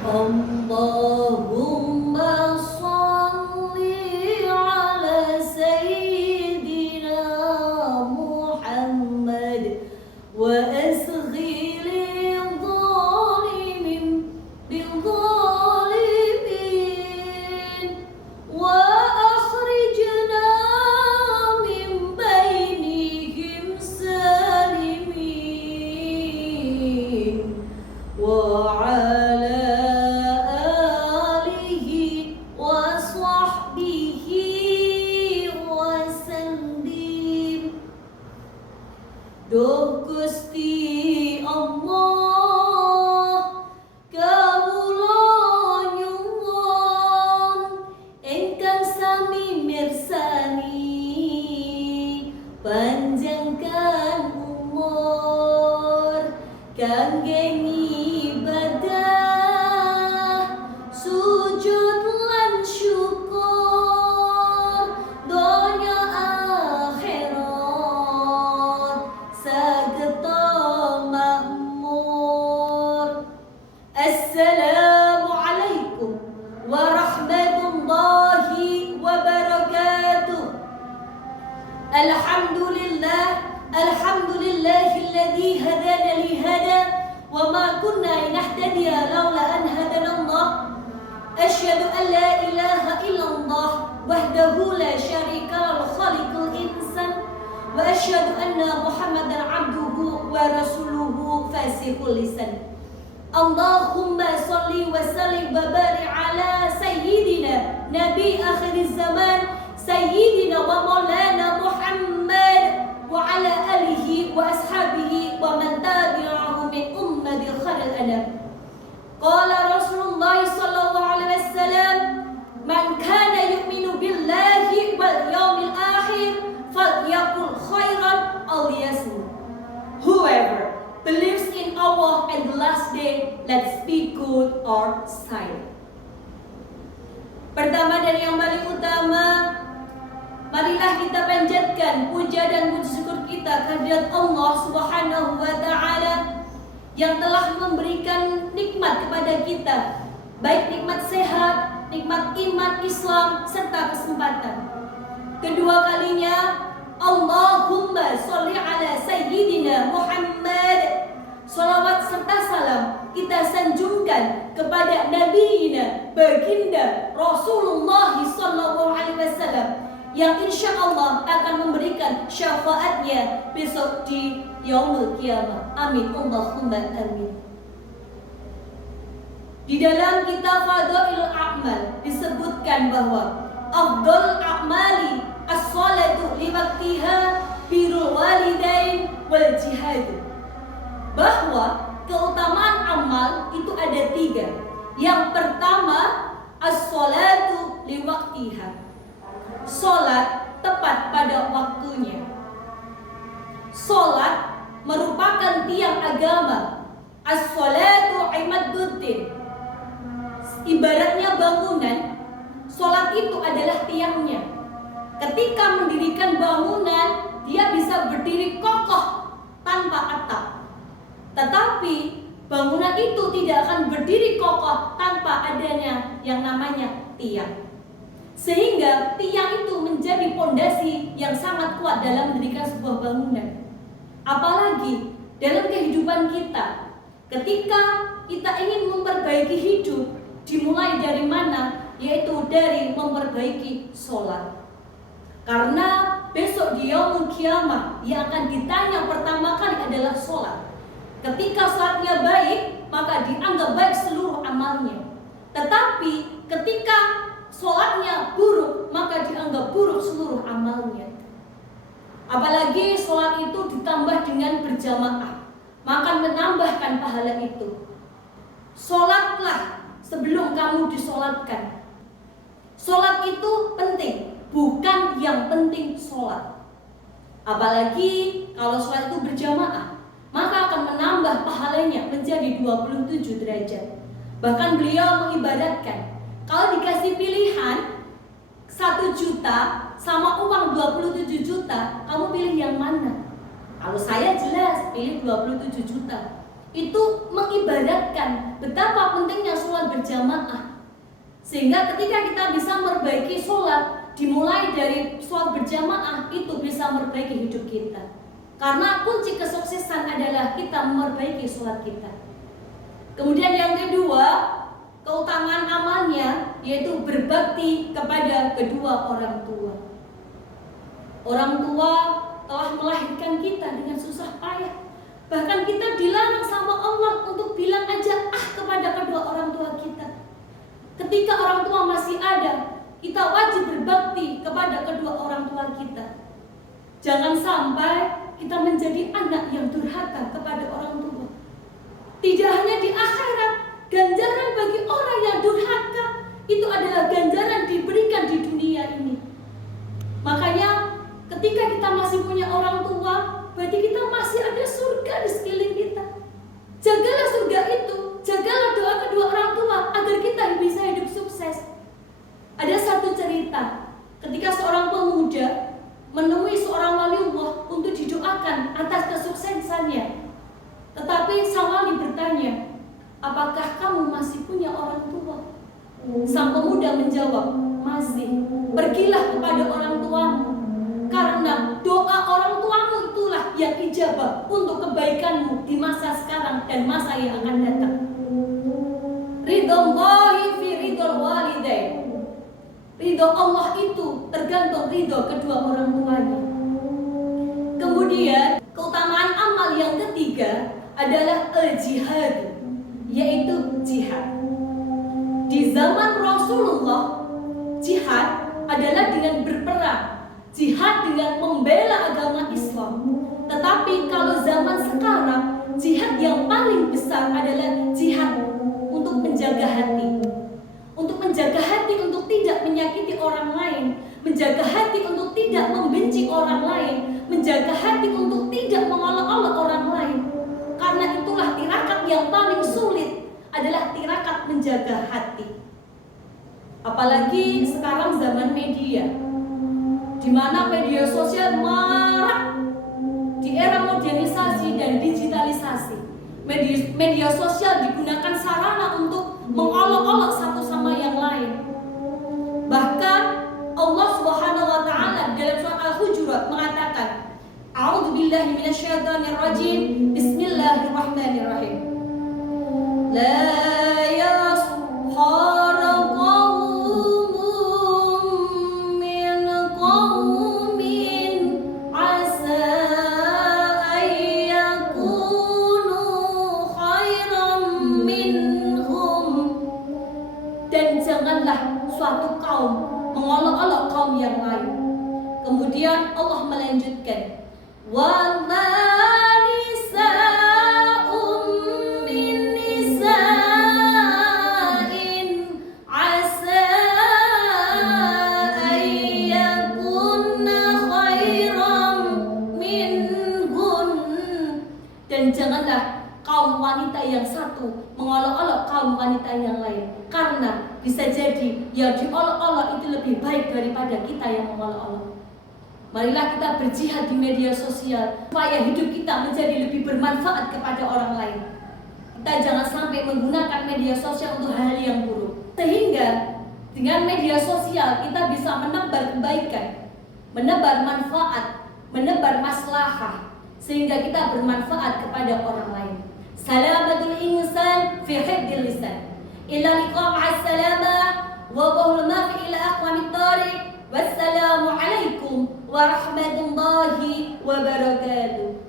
Allahumma salli ala Sayyidina Muhammad wa asghil zalimin bil zalimin wa akhrijna min bainihim salimin wa Duh Gusti Allah kawula nyuwun ingkang sami mirsani panjangkan umur kangge ibadah sujud lan syukur donya Assalamualaikum warahmatullahi wabarakatuh. Alhamdulillahilladzi hadana li hada wa ma kunna linahtadiya laula an hadanallah. Asyhadu an la ilaha illallah wahdahu la syarika lahu khaliqul insan wa asyhadu anna Muhammadan abduhu wa rasuluhu fasihul lisan. Allahumma salli wa sallim wa barik ala sayyidina nabi akhir zaman sayyidina wa maulana Muhammad wa ala alihi wa ashabihi wa man tabi'ahu min ummati khairil anam. Qala Rasulullah sallallahu alaihi wasallam, man kana yu'minu billahi wal yawmil akhir falyaqul khairan aw liyasmut. Whoever believes in Allah and the last day, let's speak good or silent. Pertama dan yang paling utama, marilah kita panjatkan puja dan puji syukur kita kehadirat Allah Subhanahu wa taala yang telah memberikan nikmat kepada kita, baik nikmat sehat, nikmat iman Islam serta kesempatan. Kedua kalinya, Allahumma sholli ala Sayyidina Muhammad. Salawat serta salam kita sanjungkan kepada Nabiina Baginda Rasulullah sallallahu alaihi wasallam yang insya Allah akan memberikan syafaatnya besok di Yaumul Qiyamah. Amin Allahumma amin. Di dalam kitab Fadailul A'mal disebutkan bahwa afdal a'mali as-salatu li waqtiha birrul walidain wal jihad. Bahwa keutamaan amal itu ada 3. Yang pertama, as-salatu li waqtiha. Salat tepat pada waktunya. Salat merupakan tiang agama. As-salatu imaduddin. Ibaratnya bangunan, salat itu adalah tiangnya. Ketika mendirikan bangunan, dia bisa berdiri kokoh tanpa atap. Tetapi bangunan itu tidak akan berdiri kokoh tanpa adanya yang namanya tiang. Sehingga tiang itu menjadi pondasi yang sangat kuat dalam mendirikan sebuah bangunan. Apalagi dalam kehidupan kita, ketika kita ingin memperbaiki hidup, dimulai dari mana? Yaitu dari memperbaiki sholat. Karena besok di Yaumul Qiyamah yang akan ditanya pertama kali adalah sholat. Ketika sholatnya baik, maka dianggap baik seluruh amalnya. Tetapi ketika sholatnya buruk, maka dianggap buruk seluruh amalnya. Apalagi sholat itu ditambah dengan berjamaah, maka menambahkan pahala itu. Sholatlah sebelum kamu disolatkan. Sholat itu penting, bukan yang penting sholat. Apalagi kalau sholat itu berjamaah, maka akan menambah pahalanya menjadi 27 derajat. Bahkan beliau mengibaratkan, kalau dikasih pilihan 1 juta sama uang 27 juta, kamu pilih yang mana? Kalau saya jelas pilih 27 juta. Itu mengibaratkan betapa pentingnya sholat sholat berjamaah. Sehingga ketika kita bisa memperbaiki sholat, dimulai dari sholat berjamaah, itu bisa memperbaiki hidup kita. Karena kunci kesuksesan adalah kita memperbaiki sholat kita. Kemudian yang kedua, keutamaan amalnya yaitu berbakti kepada kedua orang tua. Orang tua telah melahirkan kita dengan susah payah. Bahkan kita dilarang sama Allah untuk bilang aja kepada kedua orang tua kita. Ketika orang tua masih ada, kita wajib berbakti kepada kedua orang tua kita. Jangan sampai kita menjadi anak yang durhaka kepada orang tua. Tidak hanya di akhirat, ganjaran bagi orang yang durhaka itu adalah ganjaran diberikan di dunia ini. Makanya ketika kita masih punya orang tua, berarti kita masih ada surga di sekeliling kita. Jagalah surga itu, jagalah doa kedua orang tua agar kita bisa hidup sukses. Ada satu cerita, ketika seorang pemuda menemui seorang waliullah untuk didoakan atas kesuksesannya. Tetapi sang wali bertanya, apakah kamu masih punya orang tua? Sang pemuda menjawab, masih. Pergilah kepada orang tuamu, karena doa orang tuamu itulah yang ijabah untuk kebaikanmu di masa sekarang dan masa yang akan datang. Ridhollahi fi ridhol walidain. Ridho Allah itu tergantung ridho kedua orang tuanya. Kemudian keutamaan amal yang ketiga adalah al-jihad, yaitu jihad. Di zaman Rasulullah, jihad adalah dengan berperang, jihad dengan membela agama Islam. Tetapi kalau zaman sekarang, jihad yang paling besar adalah jihad untuk menjaga hati. Untuk menjaga hati untuk tidak menyakiti orang lain, menjaga hati untuk tidak membenci orang lain, menjaga hati untuk tidak mengolok-olok orang lain. Karena itulah tirakat yang paling sulit adalah tirakat menjaga hati. Apalagi sekarang zaman media, di mana media sosial marak di era modernisasi dan digitalisasi. Media sosial digunakan sarana untuk mengolok-olok satu sama yang lain. Bahkan Allah Subhanahu wa taala dalam surat Al-Hujurat mengatakan, A'udzubillahi minasyaitonirrajim. Bismillahirrahmanirrahim. La yaskhara qaumun min qaumin asa an yakunu khairan minhum. Dan janganlah suatu kaum mengolok-olok kaum yang lain. Kemudian Allah melanjutkan, wa ma nisa'um min nisa'in asa an yakunna khairan minhun. Dan janganlah kaum wanita yang satu mengolok-olok kaum wanita yang lain, karena bisa jadi yang diolok-olok itu lebih baik daripada kita yang mengolok-olok. Marilah kita berjihad di media sosial supaya hidup kita menjadi lebih bermanfaat kepada orang lain. Kita jangan sampai menggunakan media sosial untuk hal yang buruk. Sehingga dengan media sosial kita bisa menebar kebaikan, menebar manfaat, menebar maslahah, sehingga kita bermanfaat kepada orang lain. Salamatul insan fi hifdzil lisan. Ila liqa ma'as salamah wa dhul ma fi ila aqwamit tariq. Wassalamu alaikum warahmatullahi wabarakatuh.